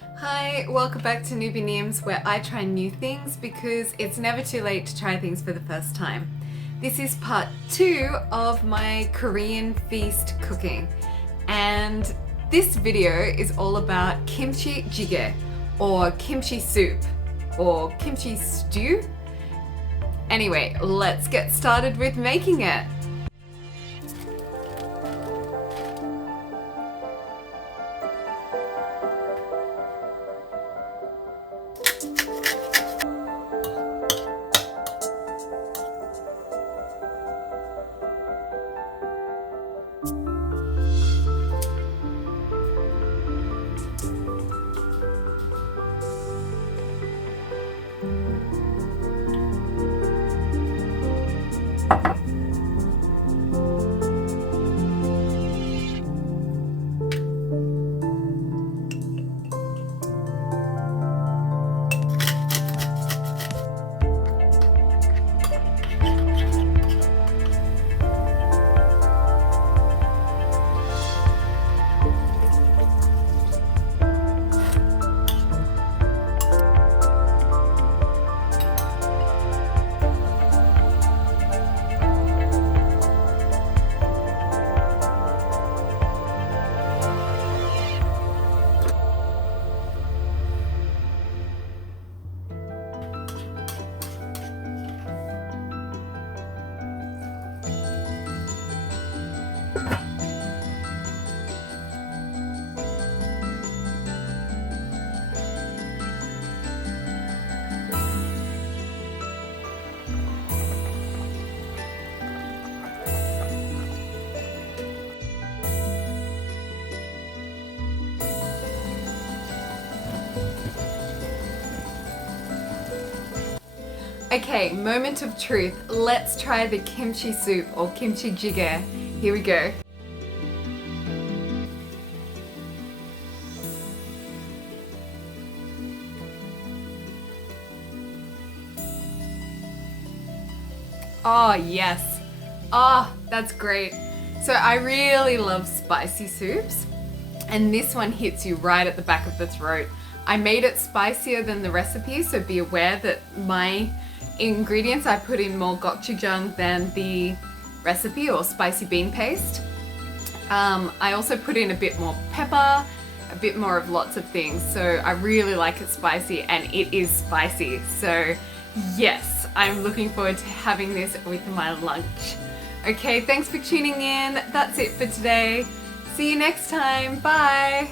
Hi, welcome back to Newbie Nims, where I try new things because it's never too late to try things for the first time. This is part 2 of my Korean feast cooking, and this video is all about kimchi jjigae, or kimchi soup, or kimchi stew. Anyway, let's get started with making it. Okay, moment of truth. Let's try the kimchi soup or kimchi jjigae. Here we go. Oh yes. Oh, that's great. So I really love spicy soups, and this one hits you right at the back of the throat. I made it spicier than the recipe, so be aware that my ingredients, I put in more gochujang than the recipe, or spicy bean paste. I also put in a bit more pepper, a bit more of lots of things, so I really like it spicy, and it is spicy. So yes, I'm looking forward to having this with my lunch. Okay, thanks for tuning in. That's it for today. See you next time. Bye.